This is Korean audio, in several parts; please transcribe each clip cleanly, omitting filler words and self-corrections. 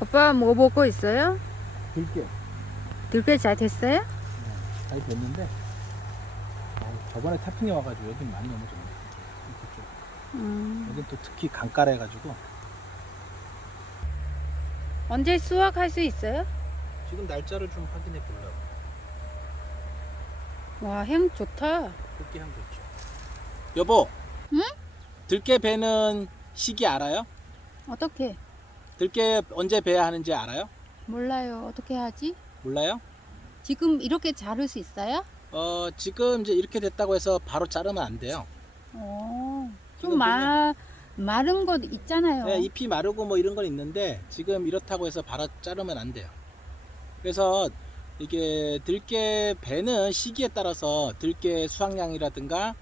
오빠 뭐 먹고 있어요? 들깨. 들깨 잘 됐어요? 잘 됐는데 저번에 태풍이 와가지고 여긴 많이 넘어졌네. 여긴 또 특히 강가라 해가지고 언제 수확할 수 있어요? 지금 날짜를 좀 확인해 보려고. 와, 향 좋다. 들깨 향 좋죠. 여보. 응? 들깨 베는 시기 알아요? 어떻게? 들깨 언제 베야 하는지 알아요? 몰라요. 어떻게 하지? 몰라요? 지금 이렇게 자를 수 있어요? 지금 이제 이렇게 됐다고 해서 바로 자르면 안 돼요. 좀 지금 마른 것 있잖아요. 네, 잎이 마르고 뭐 이런 건 있는데 지금 이렇다고 해서 바로 자르면 안 돼요. 그래서 이게 들깨 베는 시기에 따라서 들깨 수확량이라든가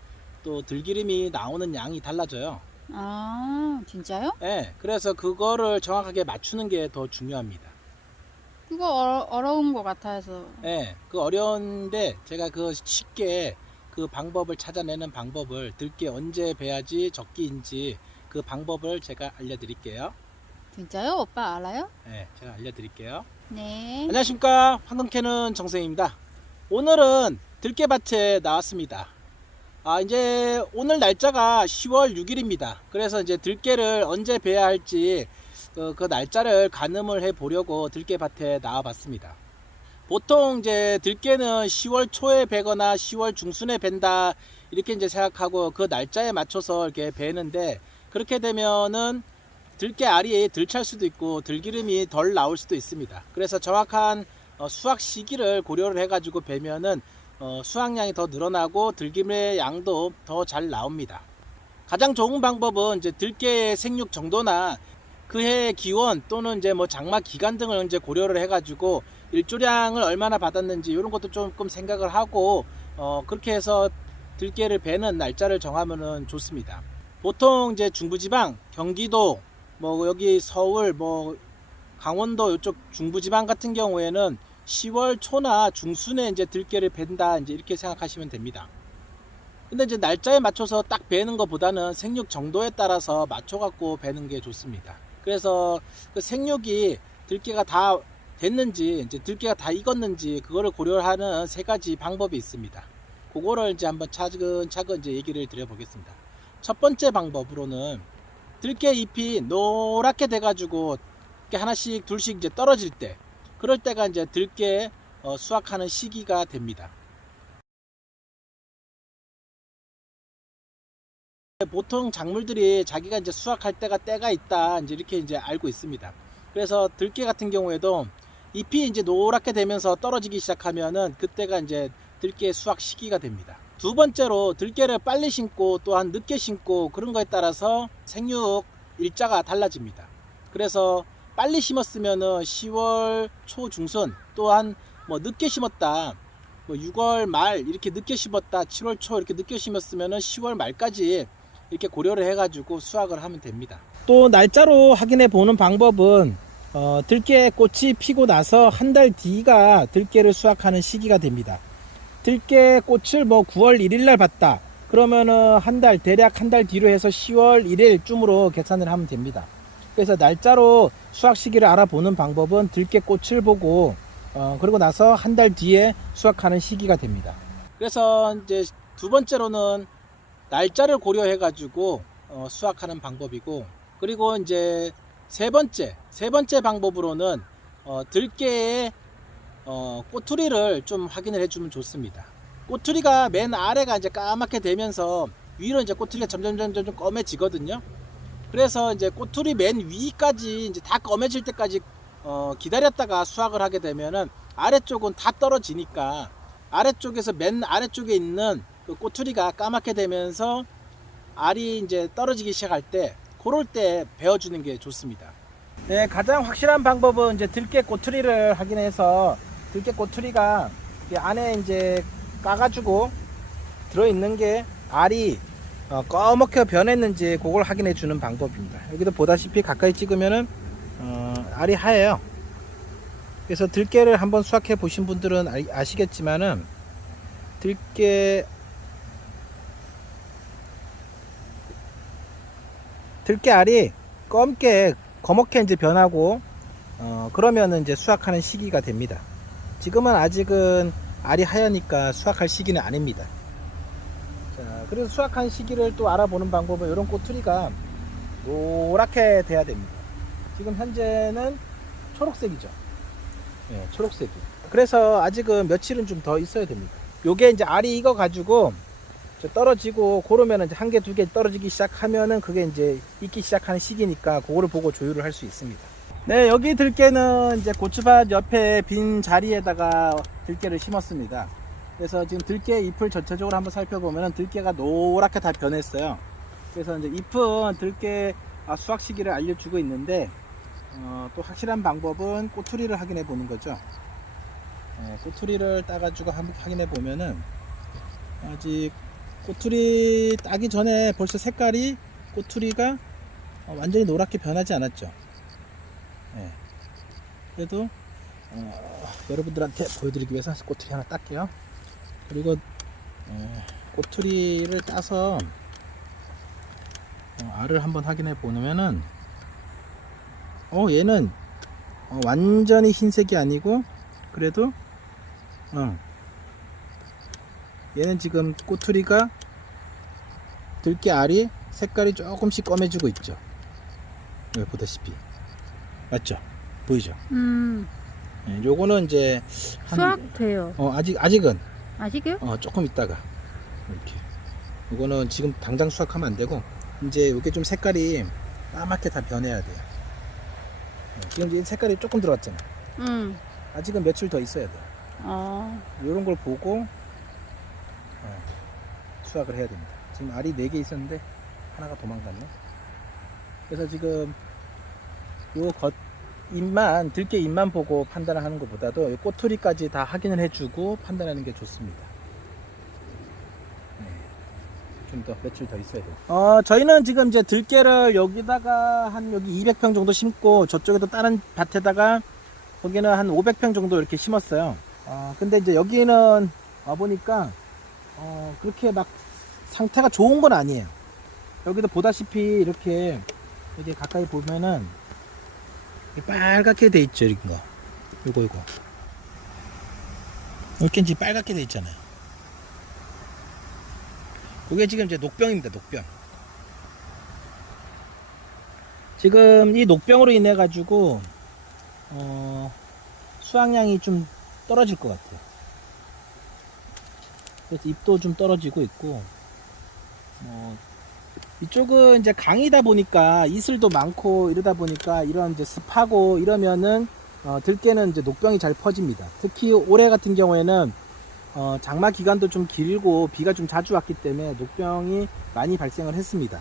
또 들기름이 나오는 양이 달라져요. 아, 진짜요? 네, 그래서 그거를 정확하게 맞추는 게 더 중요합니다. 그거 어려운 것 같아서. 네, 그 어려운데 제가 그 쉽게 그 방법을 찾아내는 방법을 들깨 언제 베야지 적기인지 그 방법을 제가 알려드릴게요. 진짜요? 오빠 알아요? 네, 제가 알려드릴게요. 네. 안녕하십니까, 황금 캐는 정생입니다. 오늘은 들깨밭에 나왔습니다. 이제 오늘 날짜가 10월 6일입니다. 그래서 이제 들깨를 언제 베야 할지 그 날짜를 가늠을 해 보려고 들깨밭에 나와 봤습니다. 보통 이제 들깨는 10월 초에 베거나 10월 중순에 벤다 이렇게 이제 생각하고 그 날짜에 맞춰서 이렇게 베는데, 그렇게 되면은 들깨 알이 덜 찰 수도 있고 들기름이 덜 나올 수도 있습니다. 그래서 정확한 수확 시기를 고려를 해 가지고 베면은 수확량이 더 늘어나고 들기름의 양도 더 잘 나옵니다. 가장 좋은 방법은 이제 들깨의 생육 정도나 그해 기원 또는 이제 뭐 장마 기간 등을 이제 고려를 해 가지고 일조량을 얼마나 받았는지 이런 것도 조금 생각을 하고 그렇게 해서 들깨를 베는 날짜를 정하면은 좋습니다. 보통 이제 중부지방, 경기도, 뭐 여기 서울, 뭐 강원도 이쪽 중부지방 같은 경우에는 10월 초나 중순에 이제 들깨를 벤다 이제 이렇게 생각하시면 됩니다. 근데 이제 날짜에 맞춰서 딱 베는 것보다는 생육 정도에 따라서 맞춰 갖고 베는 게 좋습니다. 그래서 그 생육이 들깨가 다 됐는지, 이제 들깨가 다 익었는지 그거를 고려하는 세 가지 방법이 있습니다. 그거를 이제 한번 차근차근 이제 얘기를 드려보겠습니다. 첫 번째 방법으로는 들깨 잎이 노랗게 돼가지고 이렇게 하나씩 둘씩 이제 떨어질 때, 그럴 때가 이제 들깨 수확하는 시기가 됩니다. 보통 작물들이 자기가 이제 수확할 때가 있다 이제 이렇게 이제 알고 있습니다. 그래서 들깨 같은 경우에도 잎이 이제 노랗게 되면서 떨어지기 시작하면은 그때가 이제 들깨 수확 시기가 됩니다. 두 번째로 들깨를 빨리 심고 또한 늦게 심고 그런 거에 따라서 생육 일자가 달라집니다. 그래서 빨리 심었으면은 10월 초 중순, 또한 뭐 늦게 심었다 뭐 6월 말 이렇게 늦게 심었다 7월 초 이렇게 늦게 심었으면은 10월 말까지 이렇게 고려를 해 가지고 수확을 하면 됩니다. 또 날짜로 확인해 보는 방법은 들깨 꽃이 피고 나서 한 달 뒤가 들깨를 수확하는 시기가 됩니다. 들깨 꽃을 뭐 9월 1일 날 봤다 그러면은 대략 한 달 뒤로 해서 10월 1일쯤으로 계산을 하면 됩니다. 그래서 날짜로 수확 시기를 알아보는 방법은 들깨 꽃을 보고 그리고 나서 한 달 뒤에 수확하는 시기가 됩니다. 그래서 이제 두 번째로는 날짜를 고려해 가지고 수확하는 방법이고, 그리고 이제 세 번째 방법으로는 들깨의 꼬투리를 좀 확인을 해주면 좋습니다. 꼬투리가 맨 아래가 이제 까맣게 되면서 위로 이제 꼬투리가 점점 검해지거든요. 그래서 이제 꼬투리 맨 위까지 이제 다 검해질 때까지 기다렸다가 수확을 하게 되면은 아래쪽은 다 떨어지니까 아래쪽에서 맨 아래쪽에 있는 그 꼬투리가 까맣게 되면서 알이 이제 떨어지기 시작할 때, 그럴 때 베어주는 게 좋습니다. 네, 가장 확실한 방법은 이제 들깨 꼬투리를 확인해서 들깨 꼬투리가 안에 이제 까가지고 들어있는 게 알이 검게 변했는지 그걸 확인해 주는 방법입니다. 여기도 보다시피 가까이 찍으면은 알이 하얘요. 그래서 들깨를 한번 수확해 보신 분들은 아시겠지만은 들깨 알이 검게 이제 변하고 그러면은 이제 수확하는 시기가 됩니다. 지금은 아직은 알이 하얘니까 수확할 시기는 아닙니다. 자, 그래서 수확한 시기를 또 알아보는 방법은 이런 꼬투리가 노랗게 돼야 됩니다. 지금 현재는 초록색이죠. 네, 초록색이. 그래서 아직은 며칠은 좀 더 있어야 됩니다. 요게 이제 알이 익어 가지고 떨어지고 그러면은 이제 한 개, 두 개 떨어지기 시작하면은 그게 이제 익기 시작하는 시기니까 그거를 보고 조율을 할 수 있습니다. 네, 여기 들깨는 이제 고추밭 옆에 빈 자리에다가 들깨를 심었습니다. 그래서 지금 들깨 잎을 전체적으로 한번 살펴보면은 들깨가 노랗게 다 변했어요. 그래서 이제 잎은 들깨 수확 시기를 알려주고 있는데 또 확실한 방법은 꼬투리를 확인해 보는 거죠. 꼬투리를 따가지고 한번 확인해 보면은 아직 꼬투리 따기 전에 벌써 색깔이 꼬투리가 완전히 노랗게 변하지 않았죠. 그래도 여러분들한테 보여드리기 위해서 꼬투리 하나 딸게요. 그리고 꼬투리를 따서 알을 한번 확인해 보면은 얘는 완전히 흰색이 아니고 그래도 얘는 지금 꼬투리가 들깨 알이 색깔이 조금씩 검해지고 있죠. 여기 보다시피 맞죠? 보이죠? 요거는 이제 수확돼요. 아직은 아직요? 조금 있다가 이렇게. 요거는 지금 당장 수확하면 안 되고 이제 이게 좀 색깔이 까맣게 다 변해야 돼요. 지금 이제 색깔이 조금 들어왔잖아. 아직은 며칠 더 있어야 돼. 이런 걸 보고 수확을 해야 됩니다. 지금 알이 4개 있었는데 하나가 도망갔네. 그래서 지금 요 잎만 들깨 잎만 보고 판단을 하는 것보다도 이 꼬투리까지 다 확인을 해주고 판단하는 게 좋습니다. 좀 더 며칠 더 있어야 돼요. 저희는 지금 이제 들깨를 여기다가 한 여기 200평 정도 심고 저쪽에도 다른 밭에다가 거기는 한 500평 정도 이렇게 심었어요. 근데 이제 여기는 와보니까 그렇게 막 상태가 좋은 건 아니에요. 여기도 보다시피 이렇게 여기 가까이 보면은 빨갛게 돼 있죠. 이런 거 요거 이렇게 이제 빨갛게 돼 있잖아요. 이게 지금 이제 녹병입니다. 녹병. 지금 이 녹병으로 인해 가지고 수확량이 좀 떨어질 것 같아요. 그래서 잎도 좀 떨어지고 있고 이쪽은 이제 강이다 보니까 이슬도 많고 이러다 보니까 이런 이제 습하고 이러면은 들깨는 이제 녹병이 잘 퍼집니다. 특히 올해 같은 경우에는 장마 기간도 좀 길고 비가 좀 자주 왔기 때문에 녹병이 많이 발생을 했습니다.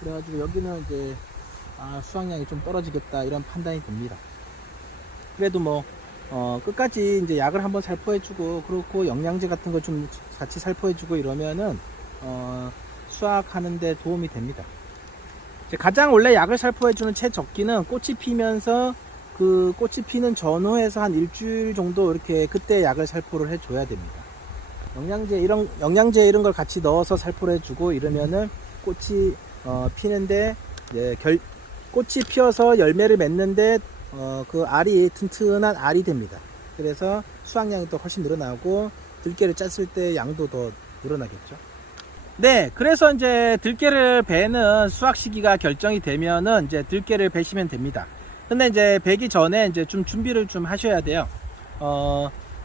그래가지고 여기는 이제 수확량이 좀 떨어지겠다 이런 판단이 듭니다. 그래도 뭐 끝까지 이제 약을 한번 살포해주고 그렇고 영양제 같은 거 좀 같이 살포해주고 이러면은 수확하는데 도움이 됩니다. 가장 원래 약을 살포해주는 최적기는 꽃이 피면서 그 꽃이 피는 전후에서 한 일주일 정도 이렇게 그때 약을 살포를 해줘야 됩니다. 영양제 이런 걸 같이 넣어서 살포를 해주고 이러면은 꽃이 피는데 꽃이 피어서 열매를 맺는데 그 알이 튼튼한 알이 됩니다. 그래서 수확량이 또 훨씬 늘어나고 들깨를 짰을 때 양도 더 늘어나겠죠. 네, 그래서 이제 들깨를 베는 수확 시기가 결정이 되면은 이제 들깨를 베시면 됩니다. 근데 이제 베기 전에 이제 좀 준비를 좀 하셔야 돼요.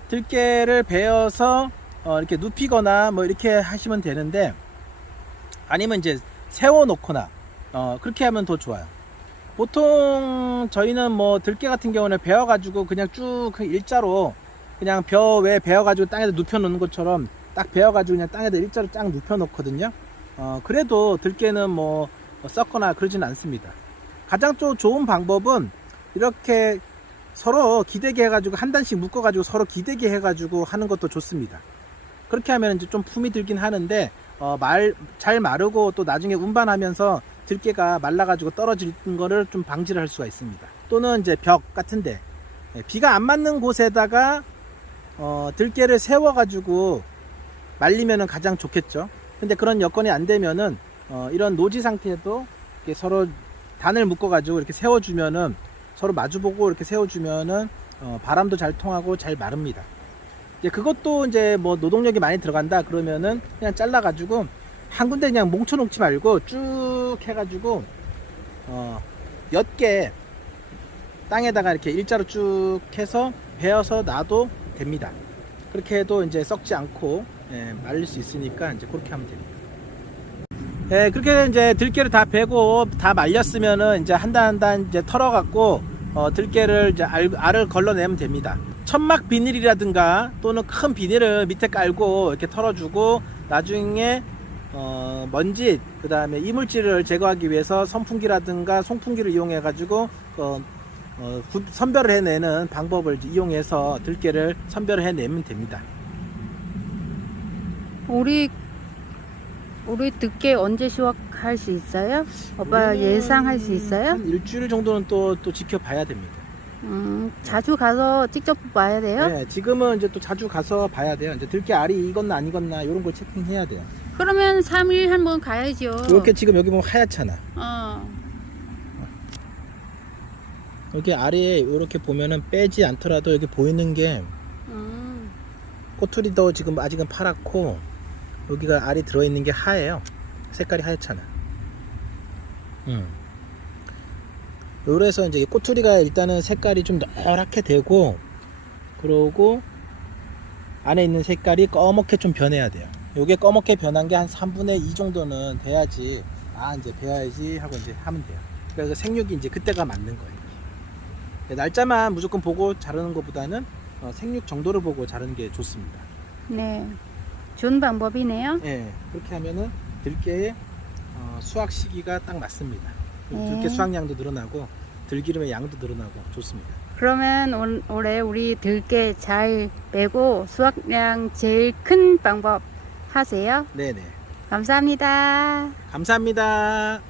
들깨를 베어서 이렇게 눕히거나 뭐 이렇게 하시면 되는데 아니면 이제 세워 놓거나 그렇게 하면 더 좋아요. 보통 저희는 뭐 들깨 같은 경우는 베어 가지고 그냥 쭉 일자로 그냥 벼 외에 베어 가지고 땅에다 눕혀 놓는 것처럼 딱 베어 가지고 그냥 땅에다 일자로 쫙 눕혀 놓거든요. 그래도 들깨는 뭐 썩거나 그러지는 않습니다. 가장 또 좋은 방법은 이렇게 서로 기대게 해가지고 한 단씩 묶어가지고 서로 기대게 해가지고 하는 것도 좋습니다. 그렇게 하면 이제 좀 품이 들긴 하는데 잘 마르고 또 나중에 운반하면서 들깨가 말라가지고 떨어지는 거를 좀 방지를 할 수가 있습니다. 또는 이제 벽 같은데 비가 안 맞는 곳에다가 들깨를 세워가지고 말리면은 가장 좋겠죠. 근데 그런 여건이 안 되면은 이런 노지 상태에도 이렇게 서로 단을 묶어가지고 이렇게 세워주면은 서로 마주보고 이렇게 세워주면은 바람도 잘 통하고 잘 마릅니다. 이제 그것도 이제 뭐 노동력이 많이 들어간다 그러면은 그냥 잘라가지고 한 군데 그냥 뭉쳐놓지 말고 쭉 해가지고 옅게 땅에다가 이렇게 일자로 쭉 해서 베어서 놔도 됩니다. 그렇게 해도 이제 썩지 않고 말릴 수 있으니까 이제 그렇게 하면 됩니다. 그렇게 이제 들깨를 다 베고 다 말렸으면은 이제 한 단 한 단 이제 털어갖고 들깨를 이제 알을 걸러내면 됩니다. 천막 비닐이라든가 또는 큰 비닐을 밑에 깔고 이렇게 털어주고 나중에 먼지 그 다음에 이물질을 제거하기 위해서 선풍기라든가 송풍기를 이용해 가지고 선별을 해내는 방법을 이용해서 들깨를 선별을 해내면 됩니다. 우리 들깨 언제 수확할 수 있어요? 오빠 예상할 수 있어요? 한 일주일 정도는 또 지켜봐야 됩니다. 자주 가서 직접 봐야 돼요? 네, 지금은 이제 또 자주 가서 봐야 돼요. 이제 들깨 알이 익었나 안 익었나 이런 걸 체킹해야 돼요. 그러면 3일 한번 가야죠. 이렇게 지금 여기 보면 하얗잖아. 여기 알이 이렇게 보면은 빼지 않더라도 여기 보이는 게 꼬투리도 지금 아직은 파랗고 여기가 알이 들어있는 게 하얘요. 색깔이 하얗잖아. 그래서 이제 꼬투리가 일단은 색깔이 좀 노랗게 되고 그러고 안에 있는 색깔이 검게 좀 변해야 돼요. 요게 검게 변한 게 한 3분의 2 정도는 돼야지 이제 배워야지 하고 이제 하면 돼요. 그래서 생육이 이제 그때가 맞는 거예요. 날짜만 무조건 보고 자르는 것보다는 생육 정도를 보고 자르는 게 좋습니다. 네, 좋은 방법이네요. 네, 그렇게 하면은 들깨의 수확 시기가 딱 맞습니다. 들깨 수확량도 늘어나고 들기름의 양도 늘어나고 좋습니다. 그러면 올해 우리 들깨 잘 빼고 수확량 제일 큰 방법 하세요. 네네. 감사합니다. 감사합니다.